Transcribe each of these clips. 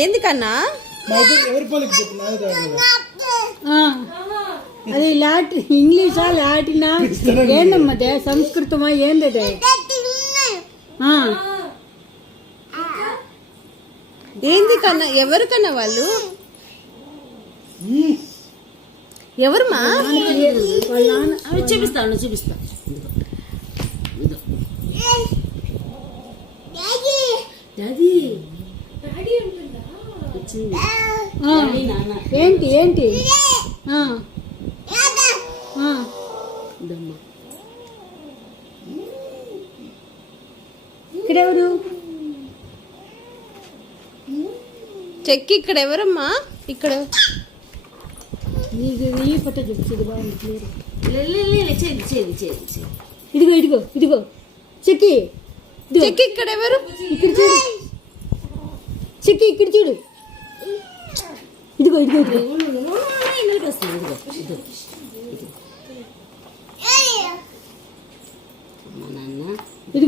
ఏంది కన్నా అది లాటిన్ ఇంగ్లీషా లాటినా ఏందమ్మా సంస్కృతమా ఏంది ఏంది కన్నా ఎవరు కన్నా వాళ్ళు ఎవరుమా చూపిస్తాను ఏంటి ఏంటి ఇక్కడెవరు చెక్కి ఇక్కడ ఎవరమ్మా ఇక్కడ ఈ ఫోటో చూపించేది బాగుంది చేయి ఇదిగో చెక్కి చెక్కి ఇక్కడ ఎవరు ఇక్కడ చూడు చెక్కి ఇక్కడ చూడు ఇదిగో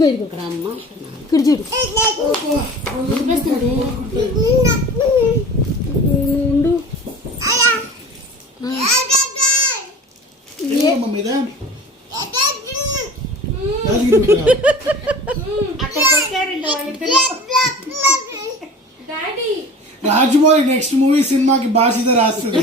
ఇదిగో ఇక్కడ అమ్మ ఇక్కడ చూడు ఉండు రాజమౌళి నెక్స్ట్ మూవీ సినిమాకి భాషిత రాస్తుంది.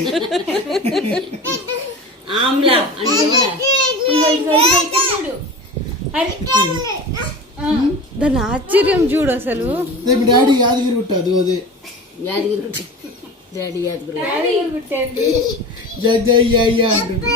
దాని ఆశ్చర్యం చూడు అసలు. మీ డాడీ యాదగిరి గుట్ట అది అదే యాదగిరి డాడీ యాదగిరి జయ జయ అంటుంది.